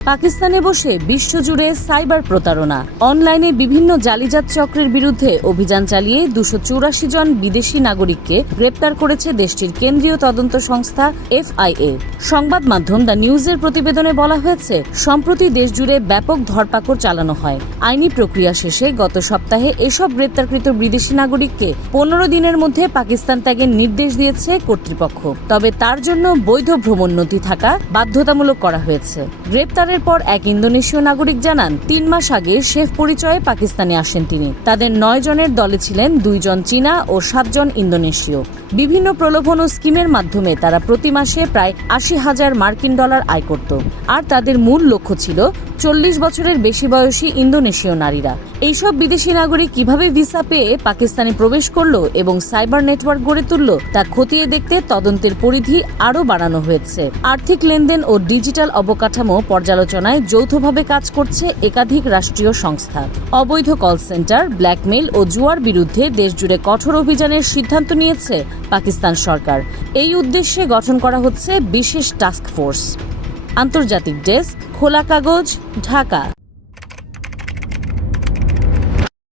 পাকিস্তানে বসে বিশ্বজুড়ে সাইবার প্রতারণা। অনলাইনে বিভিন্ন জালিয়াত চক্রের বিরুদ্ধে অভিযান চালিয়ে 284 জন বিদেশি নাগরিককে গ্রেপ্তার করেছে দেশটির কেন্দ্রীয় তদন্ত সংস্থা FIA। সংবাদ মাধ্যম দ্য নিউজের প্রতিবেদনে বলা হয়েছে, সম্প্রতি দেশজুড়ে ব্যাপক ধরপাকড় চালানো হয়। আইনি প্রক্রিয়া শেষে গত সপ্তাহে এসব গ্রেপ্তারকৃত বিদেশি নাগরিককে 15 দিনের মধ্যে পাকিস্তান ত্যাগের নির্দেশ দিয়েছে কর্তৃপক্ষ। তবে তার জন্য বৈধ ভ্রমণ নথি থাকা বাধ্যতামূলক করা হয়েছে। গ্রেপ্তারের পর এক ইন্দোনেশীয় নাগরিক জানান, 3 মাস আগে শেফ পরিচয়ে পাকিস্তানে আসেন তিনি। তাদের 9 জনের দলে ছিলেন 2 জন চীনা ও 7 জন ইন্দোনেশীয়। বিভিন্ন প্রলোভন ও স্কিমের মাধ্যমে তারা প্রতি মাসে প্রায় 80,000 মার্কিন ডলার আয় করত। আর তাদের মূল লক্ষ্য ছিল 40 বছরের বেশি বয়সী ইন্দোনেশীয় নারীরা। এইসব বিদেশি নাগরিক কিভাবে ভিসা পেয়ে পাকিস্তানে প্রবেশ করলো এবং সাইবার নেটওয়ার্ক গড়ে তুলল তা খতিয়ে দেখতে তদন্তের পরিধি আরও বাড়ানো হয়েছে। আর্থিক লেনদেন ও ডিজিটাল অবকাঠামো পর্যালোচনায় যৌথভাবে কাজ করছে একাধিক রাষ্ট্রীয় সংস্থা। অবৈধ কল সেন্টার, ব্ল্যাকমেইল ও জুয়ার বিরুদ্ধে দেশজুড়ে কঠোর অভিযানের সিদ্ধান্ত নিয়েছে পাকিস্তান সরকার। এই উদ্দেশ্যে গঠন করা হচ্ছে বিশেষ টাস্ক ফোর্স। আন্তর্জাতিক ডেস্ক, খোলা কাগজ, ঢাকা।